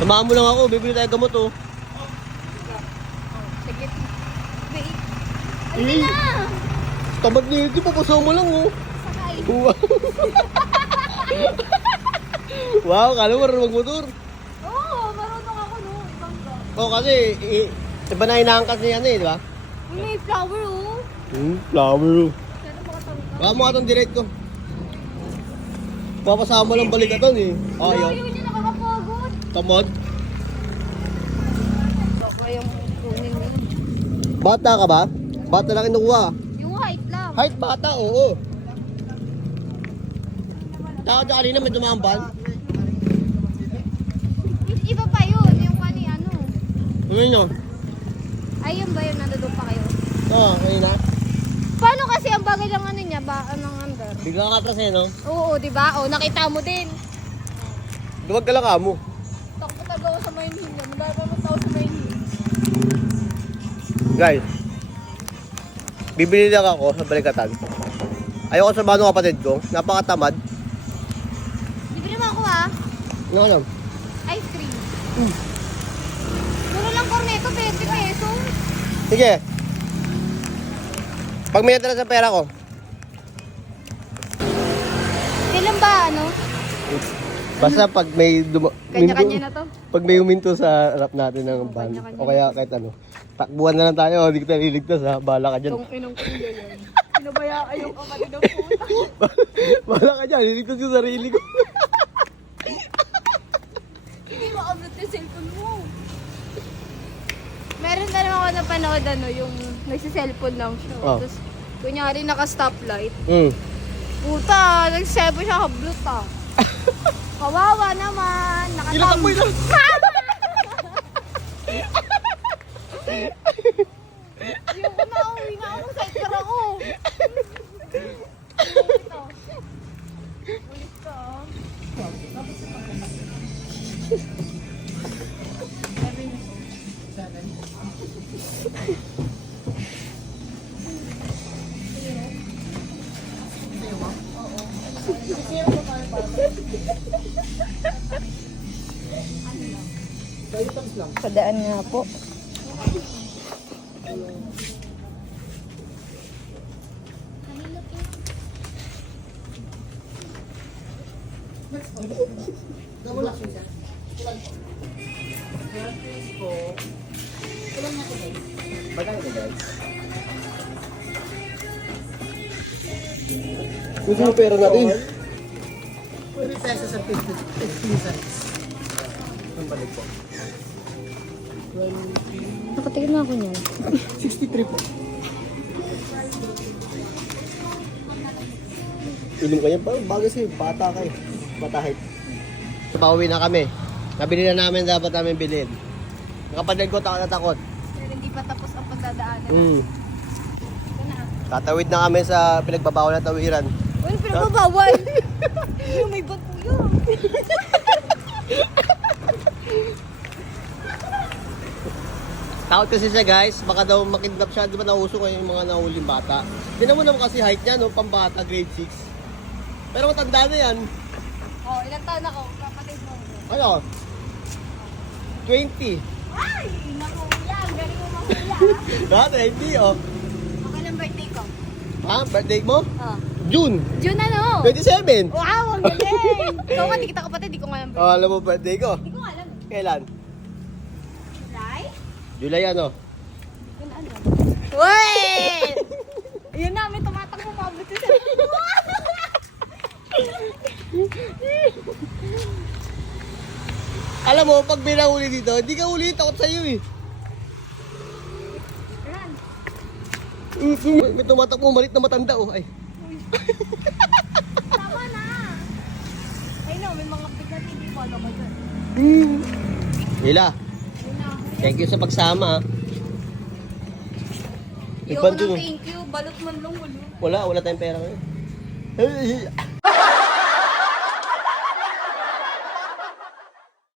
Samahan mo lang ako, bibili tayo gamot oh. Sige. Ay na! Tamad na yun, papasama mo lang oh. Sakay. Wow. Wow, kala mo marunong magmotor. Oo, marunong ako no. Bangga. Oo, kasi iba na inaangkas niya ano eh, di ba? May flower oh. Flower oh. Sana makatawag ka. Baka mo ka itong direct ko. Papasama lang balikatan eh. Ayaw Ayaw. niya nakakapagod. Tamad. Baka yung kunin mo. Bata ka ba? Bata lang kinukuha. Yung height lang. Height bata, oo. Tawag ka kanina may dumamban. Iba pa yun. Yung kani ano. Ano yun? Ayun ba yun? Nandun pa kayo? Oo, kanina. Paano kasi ang bagay lang ano niya? Anong under? Bigla ka atras eh, no? Oo, di ba? Oh, nakita mo din. Luwag ka lang kamo. Takot talaga ako sa Maynila. Madami pa tao sa Maynila. Guys, bibili lang ako sa balikatan. Ayoko sa ng kapatid ko. Napakatamad. Bibili mo ako ha? Ano? Ice cream. Puro lang corneto, 20 pesos. Sige. Pag may natira sa pera ko. Kailan ba ano? Basta pag may Kanya-kanya na to. Pag may huminto sa harap natin ng van, Kanya-kanya o kaya kahit ano, takbuhan na lang tayo, hindi kita liligtas ha, bahala ka dyan. Itong inong kuya yan. Pinabayaan yung kapatid ng puta. Bahala ka dyan, liligtas yung sarili ko. Hindi makamit yung cellphone mo. Meron na naman ako napanood ano, yung nagsiselfone lang siya. Oh. Tapos, kunyari naka-stoplight. Mm. Puta, nagsiselfone siya kablot ah. Kawawa naman. Ilatang mo yun. Yung ko na, uwi na ako sa itira ko. Ulit ka ah. Padaan nga po. Gusto mo pera natin? 20 pesos at 15 cents. Ang balik po. Nakatingin na ako niyan. 63 po. Ilim ka yan, bagay sa'yo, bata kayo. Bata height. So, pauwi na kami. Nabili na namin dapat namin bilhin. Ang kapatid ko takot na takot. Pero hindi pa tapos ang pagdadaanan. Mm. Ito na. Tatawid na kami sa pinagbabawal na tawiran. Uy, pinagbabawal. Yung may bato yun. Takot kasi siya guys, baka daw makidnap siya, di ba nauso ngayon yung mga nahuling bata. Tignan mo naman kasi height niya, no? Pambata, grade 6. Pero matanda na yan. Oh, ilang taon ako? Kapatid mo. Ano? 20. Ay, naku yan. Galing mo makuya. Dati, hindi oh. Okay lang birthday ko. Ha? Birthday mo? Oh. June. June ano? 27. Wow, ang galing. Ikaw nga, di kita kapatid. Di ko nga alam birthday. Oh, alam mo birthday ko? Di ko nga alam. Kailan? July? July ano? Yun ano? Wait! Yun na, may tumatakbo pabot sa Alam mo, pag may nahuli dito, hindi ka huli, takot sa'yo eh. Run. May tumatakbo, malit na matanda oh. Ay. Tama na. Ay no, may mga bigat hindi ko alam ko dyan. Hila, Yun na. thank you sa pagsama. Yung Iban unang dun. thank you, balot man lang ulo. Wala tayong pera ngayon.